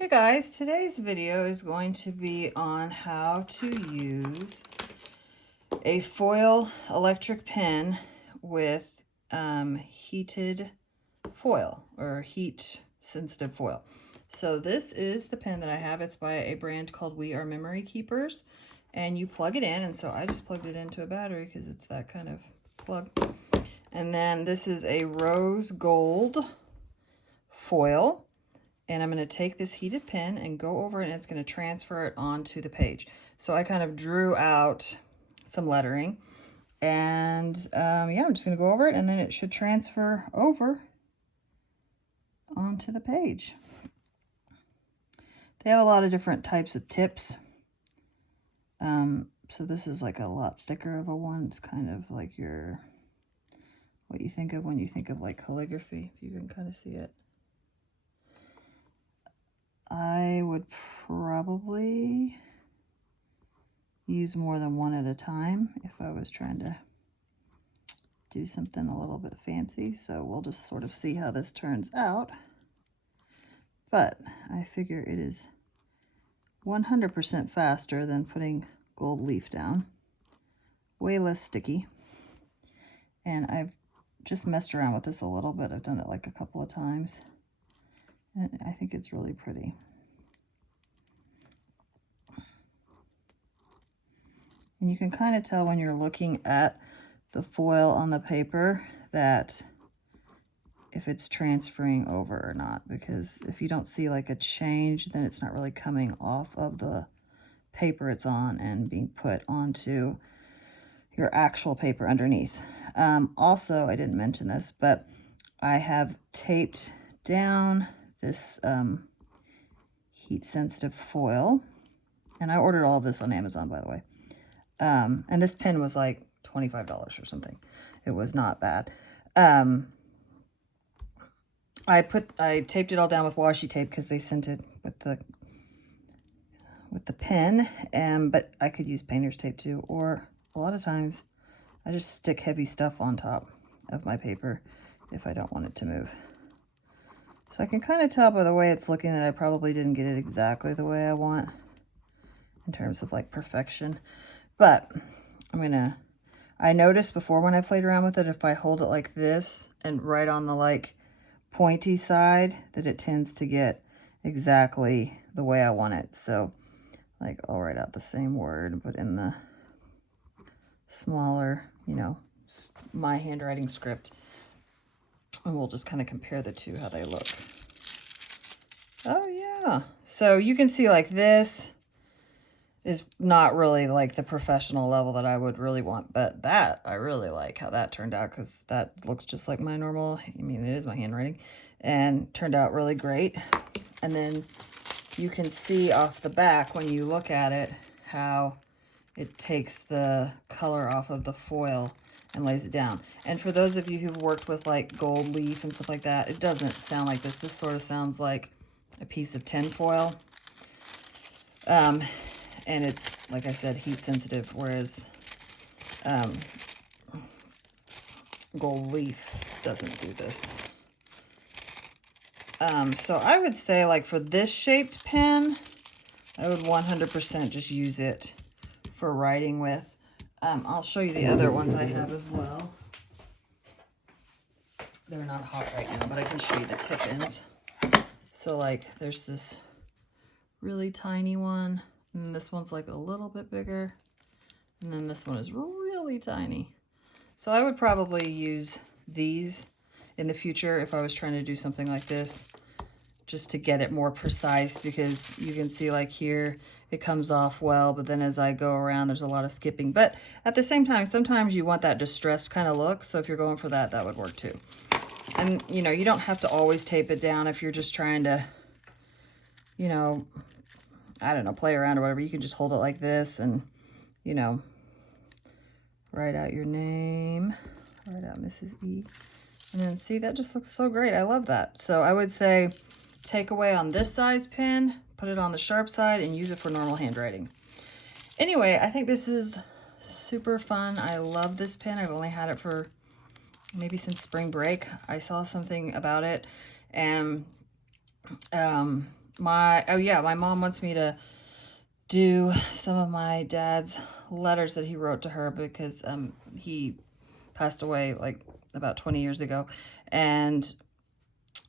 Hey guys, today's video is going to be on how to use a foil electric pen with heated foil or heat sensitive foil. So this is the pen that I have. It's by a brand called We Are Memory Keepers, and you plug it in, and so I just plugged it into a battery because it's that kind of plug. And then this is a rose gold foil. And I'm going to take this heated pen and go over it, and it's going to transfer it onto the page. So I kind of drew out some lettering, and yeah, I'm just going to go over it, and then it should transfer over onto the page. They have a lot of different types of tips. So this is like a lot thicker of a one. It's kind of like what you think of when you think of like calligraphy, if you can kind of see it. I would probably use more than one at a time if I was trying to do something a little bit fancy. So we'll just sort of see how this turns out. But I figure it is 100% faster than putting gold leaf down. Way less sticky. And I've just messed around with this a little bit. I've done it like a couple of times. And I think it's really pretty. And you can kind of tell when you're looking at the foil on the paper that if it's transferring over or not, because if you don't see like a change, then it's not really coming off of the paper it's on and being put onto your actual paper underneath. Also, I didn't mention this, but I have taped down this heat sensitive foil, and I ordered all of this on Amazon, by the way. And this pen was like $25 or something. It was not bad. I taped it all down with washi tape because they sent it with the pen, but I could use painter's tape too, or a lot of times I just stick heavy stuff on top of my paper if I don't want it to move. So I can kind of tell by the way it's looking that I probably didn't get it exactly the way I want in terms of like perfection. But I noticed before when I played around with it, if I hold it like this and right on the like pointy side, that it tends to get exactly the way I want it. So like I'll write out the same word, but in the smaller, my handwriting script. And we'll just kind of compare the two, how they look. Oh yeah. So you can see like this is not really like the professional level that I would really want, but that I really like how that turned out, because that looks just like my normal, it is my handwriting, and turned out really great. And then you can see off the back when you look at it how it takes the color off of the foil and lays it down. And for those of you who've worked with like gold leaf and stuff like that, it doesn't sound like this. This sort of sounds like a piece of tin foil. And it's, like I said, heat sensitive, whereas gold leaf doesn't do this. So I would say, like, for this shaped pen, I would 100% just use it for writing with. I'll show you the other ones I have as well. They're not hot right now, but I can show you the tip-ins. So, like, there's this really tiny one, and this one's like a little bit bigger, and then this one is really tiny. So I would probably use these in the future if I was trying to do something like this, just to get it more precise, because you can see like here it comes off well, but then as I go around there's a lot of skipping. But at the same time, sometimes you want that distressed kind of look, so if you're going for that, that would work too. And you don't have to always tape it down if you're just trying to, I don't know, play around or whatever. You can just hold it like this and, write out your name, write out Mrs. E. And then see, that just looks so great. I love that. So I would say take away on this size pen, put it on the sharp side, and use it for normal handwriting. Anyway, I think this is super fun. I love this pen. I've only had it for maybe since spring break. I saw something about it, and my mom wants me to do some of my dad's letters that he wrote to her because he passed away like about 20 years ago. And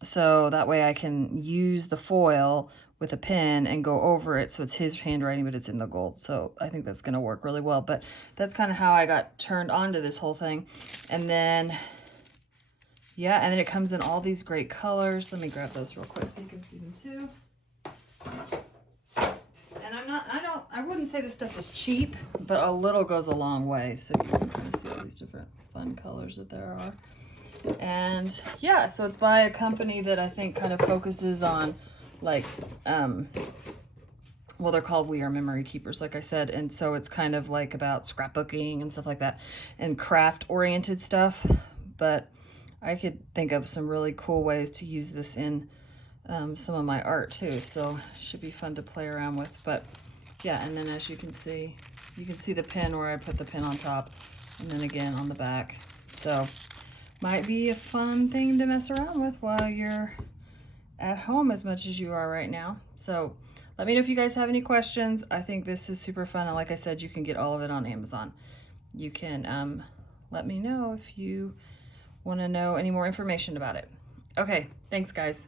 so that way I can use the foil with a pen and go over it so it's his handwriting, but it's in the gold. So I think that's going to work really well. But that's kind of how I got turned on to this whole thing. And then, yeah, and then it comes in all these great colors. Let me grab those real quick so you can see them too. And I wouldn't say this stuff is cheap, but a little goes a long way. So you can kind of see all these different fun colors that there are. And yeah, so it's by a company that I think kind of focuses on like, well, they're called We Are Memory Keepers, like I said. And so it's kind of like about scrapbooking and stuff like that and craft oriented stuff. But I could think of some really cool ways to use this in some of my art too. So it should be fun to play around with. But yeah, and then as you can see the pin where I put the pin on top and then again on the back. So might be a fun thing to mess around with while you're at home as much as you are right now. So let me know if you guys have any questions. I think this is super fun. And like I said, you can get all of it on Amazon. You can let me know if you want to know any more information about it. Okay, thanks guys.